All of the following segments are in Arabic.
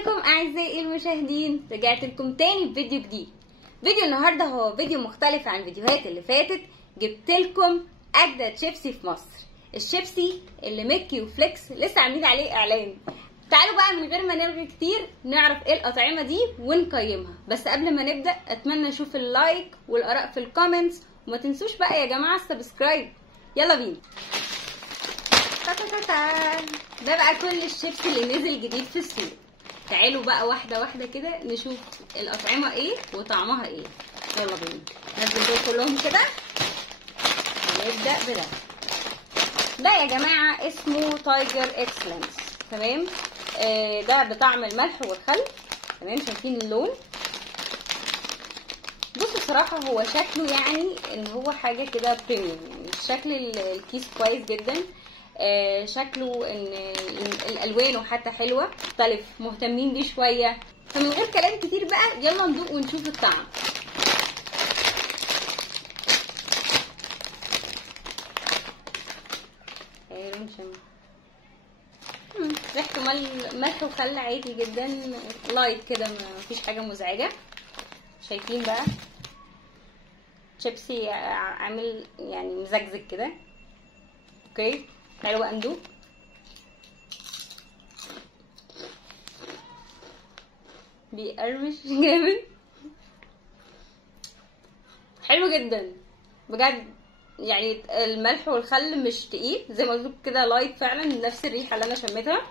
ازيكم اعزائي المشاهدين، رجعت لكم تاني بفيديو جديد. فيديو النهارده هو فيديو مختلف عن الفيديوهات اللي فاتت. جبت لكم اجدد شيبسي في مصر، الشيبسي اللي ميكي وفليكس لسه عاملين عليه اعلان. تعالوا بقى من غير ما نرغي كتير نعرف ايه الاطعمه دي ونقيمها. بس قبل ما نبدا اتمنى اشوف اللايك والاراء في الكومنتس، وما تنسوش بقى يا جماعه السبسكرايب. يلا بينا. ده بقى كل الشيبسي اللي نزل جديد في السوق. تعالوا بقى واحده واحده كده نشوف الاطعمه ايه وطعمها ايه. يلا بينا ننزل دول كلهم كده ونبدا بده. ده يا جماعه اسمه تايجر اكسلنس، تمام. ده بطعم الملح والخل، تمام. شايفين اللون؟ بصوا بصراحه هو شكله يعني ان هو حاجه كده بريميوم، يعني شكل الكيس كويس جدا. شكله ان الالوانه حتى حلوه، مختلف، مهتمين بيه شويه. فمن غير كلام كتير بقى يلا ندوق ونشوف الطعم. ريحته ملح وخل عادي جدا، لايت كده، مفيش حاجه مزعجه. شايفين بقى شيبسي عامل يعني مزجزج كده. اوكي تعالوا بقى ندوق. بيقرمش جامد، حلو جدا بجد. يعني الملح والخل مش تقيل زي ما قلت كده، لايت فعلا، نفس الريحه اللي انا شميتها،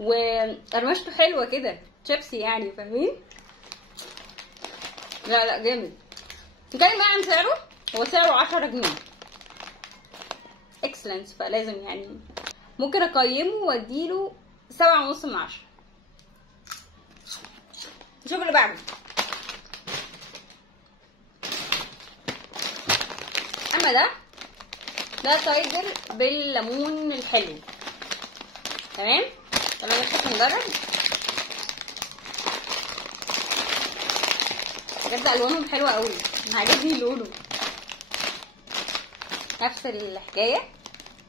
وقرمشته حلوه كده، شيبسي يعني، فاهمين؟ لا جامد. نتكلم بقى عن سعره. هو سعره 10 جنيه اكسلنس، فلازم يعني ممكن اقيمه واديله 7.5 من 10. نشوف اللي بعده. اما ده تايجر بالليمون الحلو، تمام. يلا نفتح نجرب. بجد الوانهم حلوه قوي، انا عاجبني لونه. نفس الحكايه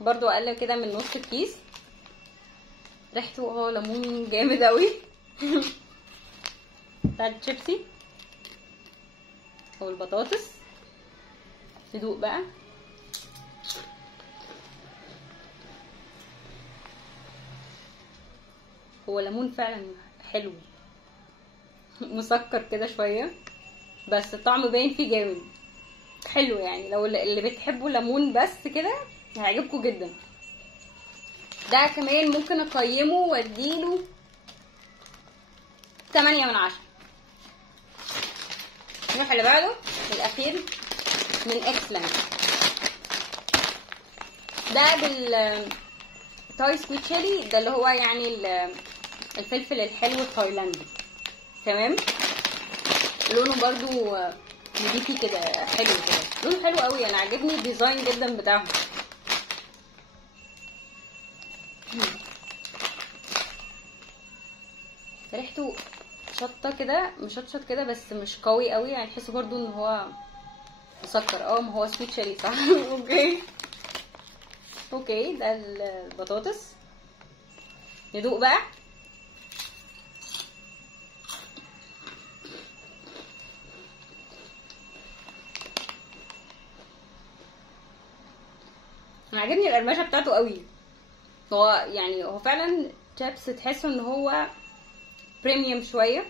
برضو، اقل كده من نص الكيس. ريحته ليمون جامد قوي. بتاع الشيبسي او البطاطس. ندوق بقى. هو ليمون فعلا حلو، مسكر كده شويه، بس الطعم باين فيه جامد، حلو. يعني لو اللي بتحبوا ليمون بس كده هيعجبكم جدا. ده كمان ممكن اقيمه واديله 8 من 10. نروح اللي بعده الاخير من اكسلنس. ده بالتاي سويت تشيلي، ده اللي هو يعني الفلفل الحلو التايلاندي، تمام. لونه برضو نضيفي كده، حلو كده، لونه حلو قوي. انا عاجبني الديزاين جدا بتاعهم. ريحته شطه كده، مشطشط كده، بس مش قوي قوي، يعني تحسوا برضو ان هو مسكر. ما هو سويت شيري صح. اوكي ده البطاطس. ندوق بقى. انا عاجبني القرمشه بتاعته قوي. هو يعني هو فعلا شيبس تحسوا ان هو بريميوم شويه،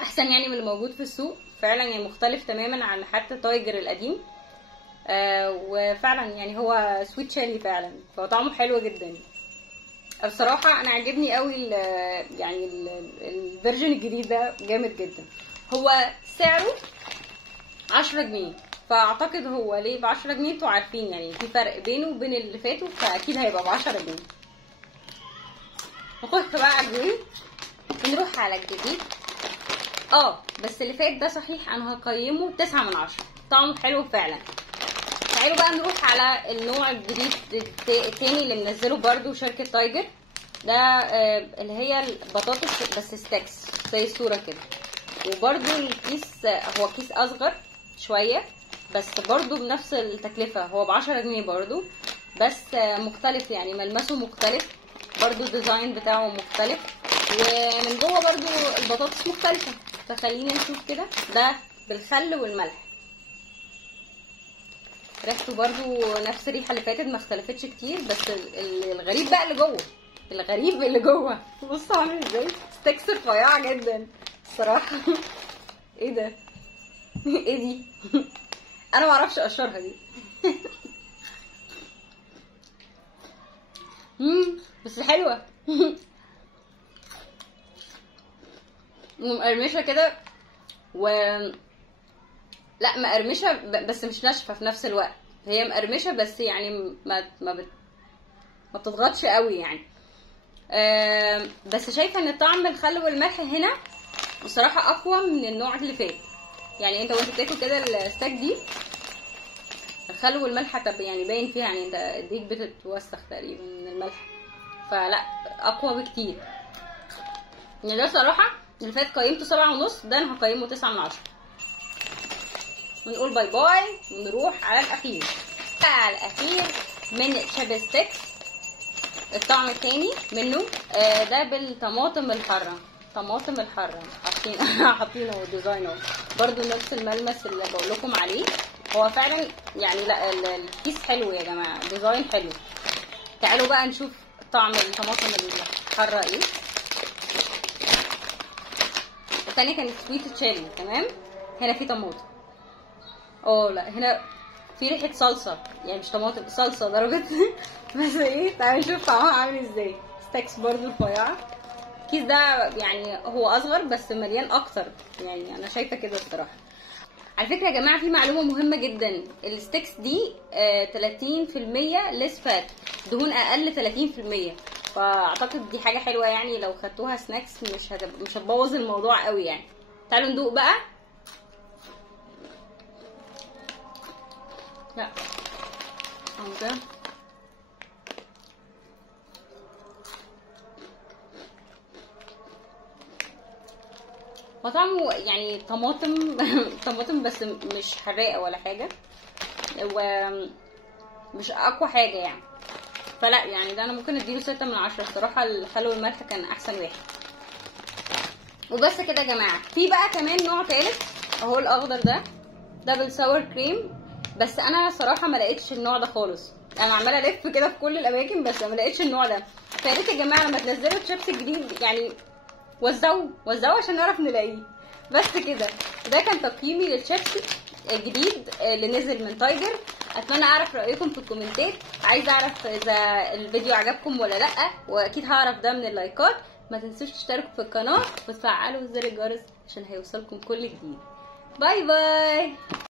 احسن يعني من اللي موجود في السوق فعلا، يعني مختلف تماما عن حتى تايجر القديم. وفعلا يعني هو سويت شيري فعلا، فطعمه حلو جدا. بصراحه انا عاجبني قوي يعني الفيرجن الجديد ده جامد جدا. هو سعره 10 جنيه، فاعتقد هو ليه ب 10 جنيه؟ انتوا عارفين يعني في فرق بينه وبين اللي فاتوا، فاكيد هيبقى ب 10 جنيه. نخش بقى على الجديد، نروح على الجديد. بس اللي فات ده صحيح انا هقيمه 9 من 10، طعمه حلو فعلا. تعالوا بقى نروح على النوع الجديد التاني اللي منزله برضو شركة تايجر. ده اللي هي البطاطس بس ستاكس زي الصورة كده، وبرضو الكيس هو كيس اصغر شوية، بس برضو بنفس التكلفة. هو ب10 جنيه برضو، بس مختلف يعني، ملمسه مختلف برضو، الديزاين بتاعه مختلف. ومن جوه برضو البطاطس مختلفه، فخلينا نشوف كده. ده بالخل والملح، ريحته برضو نفس الريحه اللي فاتت، ما اختلفتش كتير. بس الغريب بقى اللي جوه، الغريب اللي جوه بصوا عامل ازاي، ستيكس رفيعه جدا الصراحه. ايه ده؟ ايه دي؟ انا معرفش اقشرها دي. بس حلوه. ومقرمشه كده، لا مقرمشه بس مش ناشفه في نفس الوقت. هي مقرمشه بس يعني ما بتضغطش قوي يعني. بس شايفه ان طعم الخل والملح هنا بصراحه اقوى من النوع اللي فات. يعني انت وانت بتاكل كده الستاك دي، الخل والملح يعني باين فيها، يعني انت ايديك بتتوسخ تقريبا من الملح، فلا اقوى بكتير. يعني ده صراحه اللي فات قيمته 7.5، ده انا هقيمه 9/10. ونقول باي باي ونروح على الاخير. على الاخير من تشابستكس، الطعم الثاني منه. ده بالطماطم الحاره، طماطم الحاره حاطينه ديزاينر برضو نفس الملمس اللي بقول لكم عليه. هو فعلا يعني لا الكيس حلو يا جماعه، ديزاين حلو. تعالوا بقى نشوف طعم الطماطم الحاره ايه. الثانيه كانت سويت تشيري، تمام. هنا في طماطم، لا هنا في ريحه صلصه، يعني مش طماطم، صلصه ضربت. بس ايه، تعالوا نشوف طعمها عامل ازاي. ستاكس برضو رفيعه. الكيس ده يعني هو اصغر بس مليان اكتر، يعني انا شايفه كده الصراحه. على فكره يا جماعه في معلومه مهمه جدا، الستيكس دي 30% ليس فات، دهون اقل 30%. فاعتقد دي حاجه حلوه، يعني لو خدتوها سناكس مش هتبوظ الموضوع قوي يعني. تعالوا ندوق بقى. لا ده طعمه يعني طماطم. طماطم بس مش حراقه ولا حاجه، ومش اقوى حاجه يعني. فلا يعني ده انا ممكن اديله 6/10 الصراحه. الخل والملح كان احسن واحد. وبس كده يا جماعه. في بقى كمان نوع تالت اهو، الاخضر ده بالساور كريم، بس انا صراحه ما لقيتش النوع ده خالص. انا عماله الف كده في كل الاماكن بس ما لقيتش النوع ده. فيا ريت يا جماعه لما تنزلوا الشيبس الجديد يعني وزعوا عشان نعرف نلاقيه. بس كده، ده كان تقييمي للشيبس الجديد اللي نزل من تايجر. اتمنى اعرف رايكم في الكومنتات، عايزه اعرف اذا الفيديو عجبكم ولا لا، واكيد هعرف ده من اللايكات. ما تنسوش تشتركوا في القناه وتفعلوا زر الجرس عشان هيوصلكم كل جديد. باي باي.